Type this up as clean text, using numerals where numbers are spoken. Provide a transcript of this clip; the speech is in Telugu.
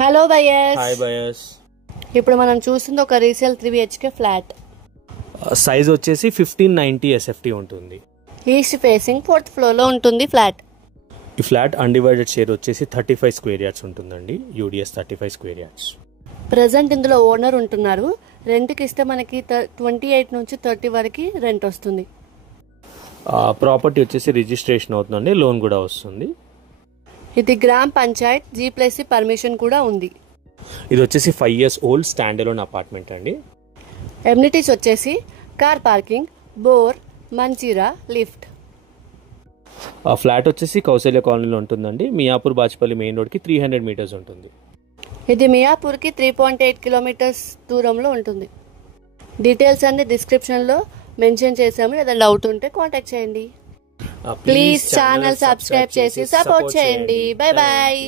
Hello bias. Hi bias. ఇప్పుడు మనం చూస్తుంది ఒక రీసేల్ 3 BHK ఫ్లాట్. సైజ్ వచ్చేసి 1590 SFT ఉంటుంది. ఈస్ట్ ఫేసింగ్ 4th ఫ్లోర్ లో ఉంటుంది ఫ్లాట్. ఈ ఫ్లాట్ అన్డివైడెడ్ షేర్ వచ్చేసి 35 స్క్వేర్ యార్డ్స్ ఉంటుందండి. UDS 35 square yards. ప్రెసెంట్ ఇందులో ఓనర్ ఉంటున్నారు. రెంట్కి ఇస్తే మనకి 28 నుంచి 30 వరకు రెంట్ వస్తుంది. ప్రాపర్టీ వచ్చేసి రిజిస్ట్రేషన్ అవుతుందండి, లోన్ కూడా వస్తుంది. ఇది గ్రామ్ పంచాయత్ G+C పర్మిషన్ కూడా ఉంది. ఇది వచ్చేసి 5 years old stand alone apartment అండి. ఎమ్యూనిటీస్ వచ్చేసి car parking, bore, Manjira, lift. Flat వచ్చేసి కౌశల్య కాలనీలో ఉంటుందండి. మియాపూర్ బాచ్పల్లి మెయిన్ రోడ్కి 300 meters ఉంటుంది. ఇది మియాపూర్కి 3.8 kilometers దూరంలో ఉంటుంది. డీటెయిల్స్ అన్ని డిస్క్రిప్షన్లో మెన్షన్ చేసాము. ఏదైనా డౌట్ ఉంటే కాంటాక్ట్ చేయండి. ప్లీజ్ ఛానల్ సబ్స్క్రైబ్ చేసి సపోర్ట్ చేయండి. Bye bye.